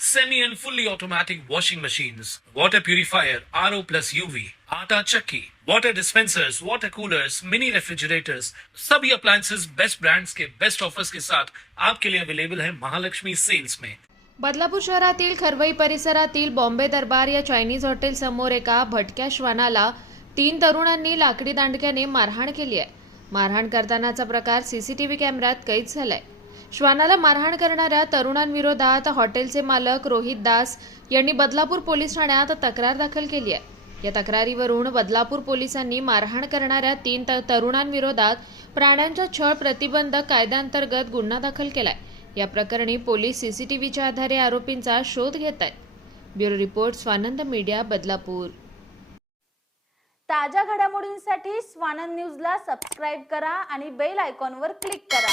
semi and fully automatic washing machines, water purifier, RO plus UV, आटा चक्की, water dispensers, water coolers, mini refrigerators, सभी appliances. Best brands के best offers के साथ आपके लिए अवेलेबल है महालक्ष्मी सेल्स में बदलापूर शहरातील खरवई परिसरातील बॉम्बे दरबार या चायनीज हॉटेल समोर एका भटक्या श्वानाला तीन तरुणांनी लाकडी दांडक्याने मारहाण केली आहे. मारहाण करतानाचा प्रकार सीसीटीव्ही कॅमेऱ्यात कैद झालाय. श्वानाला मारहाण करणाऱ्या तरुणांविरोधात हॉटेलचे मालक रोहित दास यांनी बदलापूर पोलीस ठाण्यात तक्रार दाखल केली आहे. या तक्रारीवरून बदलापूर पोलिसांनी मारहाण करणाऱ्या तीन तरुणांविरोधात प्राण्यांच्या छळ प्रतिबंधक कायद्याअंतर्गत गुन्हा दाखल केलाय. या प्रकरणी पोलीस सीसीटीव्हीच्या आधारे आरोपींचा शोध घेत आहेत. Bureau report Swanand media Badlapur. ताज्या घडामोडींसाठी स्वानंद न्यूजला सबस्क्राईब करा आणि बेल आयकॉनवर क्लिक करा.